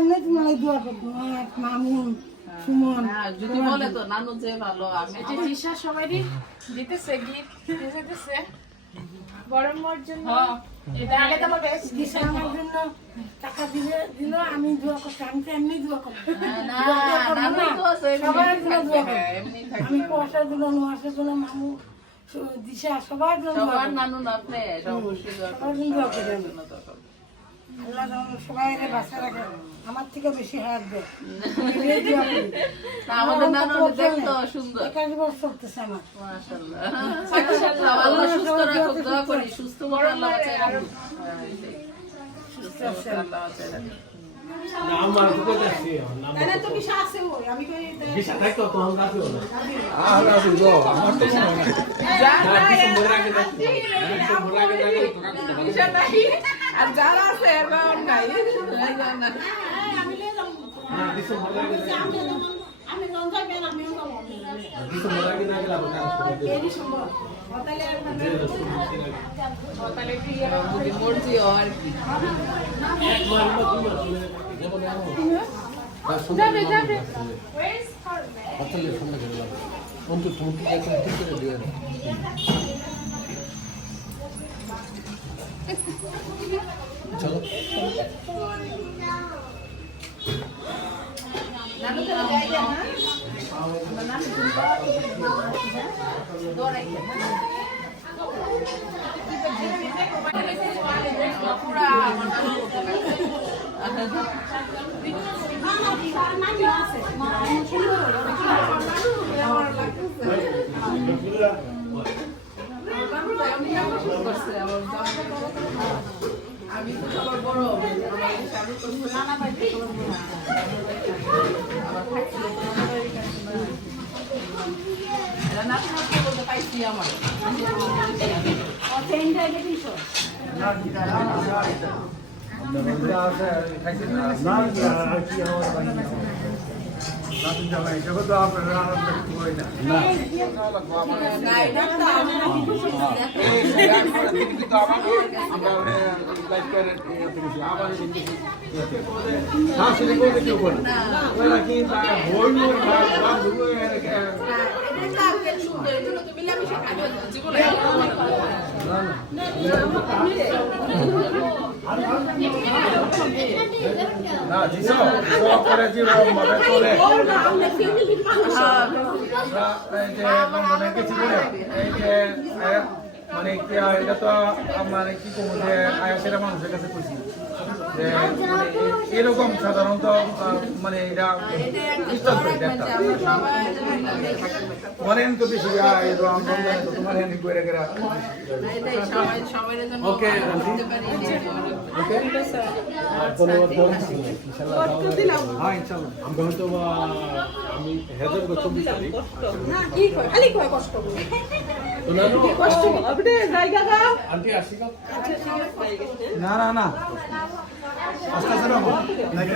তোমার দোয়া করব মামুন সুমন। হ্যাঁ, যদি বলে তো নানু যে ভালো আমি যে তৃষা সবারই দিতেছে গিফট দিতেছে। গরম জন্য এটা আগে তো আমার বেশ দিশা আমার টাকা দিলে দিল আমি দোয়া করছি তো এমনি দোয়া সবার জন্য দোয়া হ্যাঁ, আমি। জন্য নোয়াশের জন্য মামু দিশা সবার জন্য সবার নানু না আপনি সবার জন্য দোয়া করি আল্লাহ যেন সবাই বাঁচা রাখে। আমার থেকে বেশি হায়াত দেয় আমি এই দোয়া করি। না, আমাদের আমার দেখতো সুন্দর। একাশি বছর চলতেছে আমার। মাশাআল্লাহ। মাশাআল্লাহ আল্লাহ সুস্থ রাখুক দোয়া করি সুস্থ মতো আল্লাহ বাঁচায় রাখুক। হ্যাঁ, এটাই। সুস্থ আল্লাহ বাঁচায় আমার আর যারা আছে এরা নাই। যাব যাবে। এখন অন্তত তুমি কি একদম ঠিক করে দাও। না আমরা নানু তুমি দৌড়াই পুরা আমার নানু করতে আমি তো সবার বড় স্বামী তো নানা ভাই আমার আমি না জীবনে না জিসো সব করে যে মনে করে এই যে মনে কিছু করে এই যে মানে এটা তো মানে কি করব যে আয়াসেরা মানুষের কাছে খুশি। যে মানে এরকম সাধারণত মানে এটা। মনেন তো বেশি এই তো আমরা জানি তো তোমার হ্যান্ড করে ওকে, হ্যাঁ ইনশাআল্লাহ আমরা হয়তো আমি হেজার চব্বিশ তারিখ। তো কাপ না না না। আস্তে আস্তে রাখো নাকি